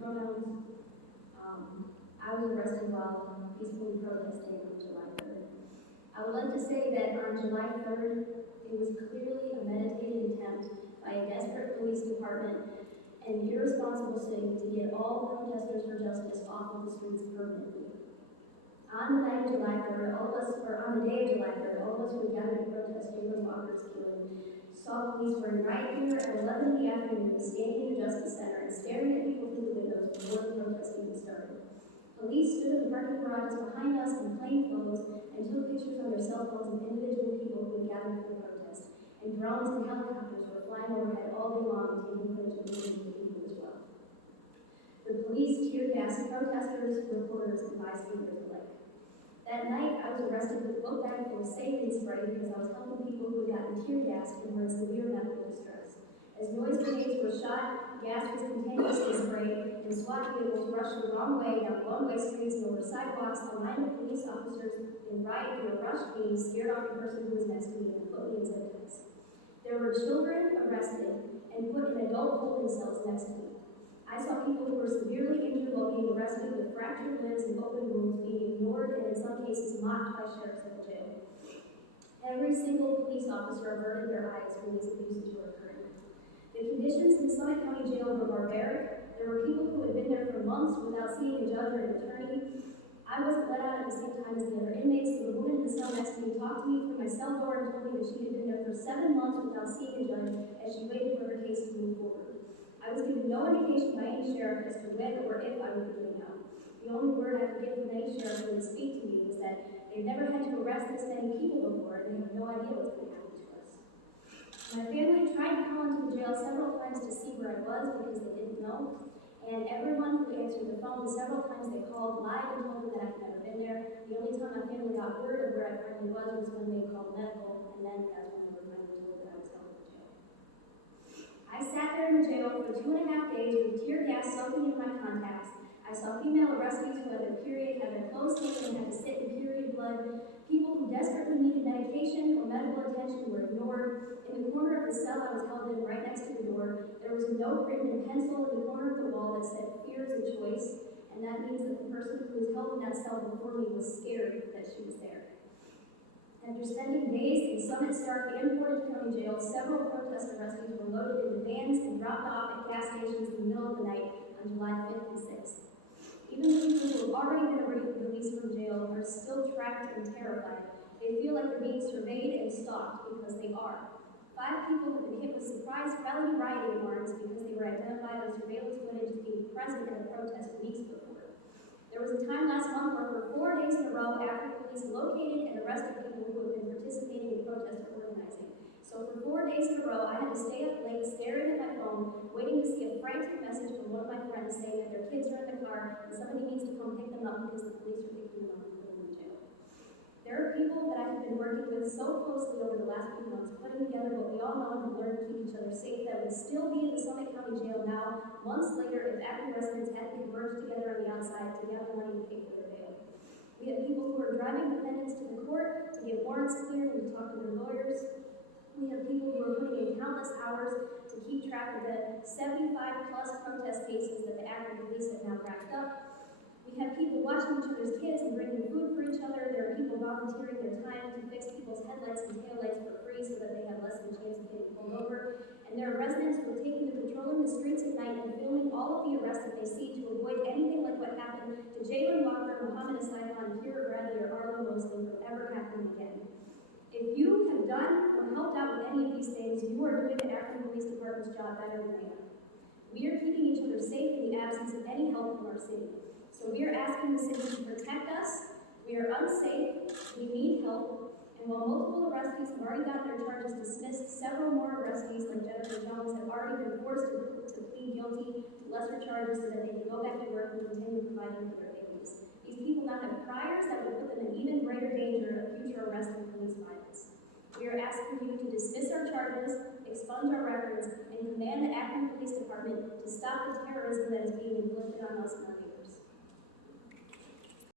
pronouns. I was arrested while peacefully protesting on July 3rd. I would like to say that on July 3rd, it was clearly a meditated attempt by a desperate police department and irresponsible city to get all protesters for justice off of the streets permanently. On the night of July 3rd, on the day of July 3rd, all of us who gathered to protest Jayland Walker's killing saw police wearing riot gear at 11 in the afternoon, standing in the Justice Center and staring at people through the windows before the protest even started. Police stood in the parking garages behind us in plain clothes and took pictures on their cell phones of individual people who had gathered for the protest. And drones and helicopters were flying overhead all day long, taking footage of the people as well. The police tear gassed protesters, reporters, and bystanders alike. That night, I was arrested with a book bag full of saline spray because I was helping people who had gotten tear gassed and were in severe medical distress. As noise grenades were shot, gas was continuously sprayed, and SWAT vehicles rushed the wrong way down one-way streets and over sidewalks. A line of police officers in riot gear rushed me, scared off the person who was next to me, and put me in zip ties. There were children arrested and put in adult holding cells next to me. I saw people who were severely injured while being arrested with fractured limbs and open wounds being ignored and in some cases mocked by sheriffs at the jail. Every single police officer averted their eyes when these abuses were occurring. The conditions in Summit County Jail were barbaric. There were people who had been there for months without seeing a judge or an attorney. I wasn't let out at the same time as the other inmates, so the woman in the cell next to me talked to me through my cell door and told me that she had been there for 7 months without seeing a judge as she waited for her case to move forward. I was given no indication by any sheriff as to when or if I would be getting out. The only word I could get from any sheriff who would speak to me was that they've never had to arrest this many people before and they have no idea what's going to happen to us. My family tried to call into the jail several times to see where I was because they didn't know, and everyone who answered the phone several times they called lied and told me that I had never been there. The only time my family got word of where I finally was when they called medical, and then that's when they were finally told that I was held in jail. I sat there in the jail for 2.5 days with tear gas soaking in my contacts. I saw female arrestees who had their period, had their clothes taken, and had to sit in period blood. People who desperately needed medication or medical attention were ignored. In the corner of the cell I was held in, right next to the door, there was a note written in pencil in the corner of the wall that said, "Fear is a choice," and that means that the person who was held in that cell before me was scared that she was there. After spending days in Summit, Stark, and Portage County Jail, several protest arrestees were loaded into vans and dropped off at gas stations in the middle of the night on July 5th and 6th. Even the people who have already been released from jail are still tracked and terrified. They feel like they're being surveyed and stalked because they are. 5 people have been hit with surprise felony rioting warrants because they were identified on surveillance footage as being present at a protest weeks before. There was a time last month where for 4 days in a row, Akron police located and arrested people who had been participating in protest organizing. So for 4 days in a row, I had to stay up late staring at my phone, waiting to see a frantic message from one of my friends saying that their kids are in the car and somebody needs to come pick them up because the police are picking them up and putting them in jail. There are people that I have been working with so closely over the last few months, putting together what we all know and have learned to keep each other safe, that would still be in the Summit County Jail now, months later, if Akron residents hadn't converged together on the outside to gather money to pay for their bail. We have people who are driving defendants to the court to get warrants cleared and to talk to their lawyers. We have people who are putting in countless hours to keep track of the 75+ protest cases that the Akron police have now racked up. We have people watching each other's kids and bringing food for each other. There are people volunteering their time to fix people's headlights and taillights for free so that they have less of a chance of getting pulled over. And there are residents who are taking to patrolling the streets at night and filming all of the arrests that they see to avoid anything like what happened to Jayland Walker, Muhammad Asaiman, Kira Bradley, or Arlo Mosley from ever happening again. If you have done or helped out with any of these things, you are doing the Akron Police Department's job better than they are. We are keeping each other safe in the absence of any help from our city. So we are asking the city to protect us. We are unsafe. We need help. And while multiple arrestees have already gotten their charges dismissed, several more arrestees, like Jennifer Jones, have already been forced to plead guilty to lesser charges so that they can go back to work and continue providing for their families. These people now have priors that would put them in even greater danger of future arrest and police violence. We are asking you to dismiss our charges, expunge our records, and command the Akron Police Department to stop the terrorism that is being inflicted on us and our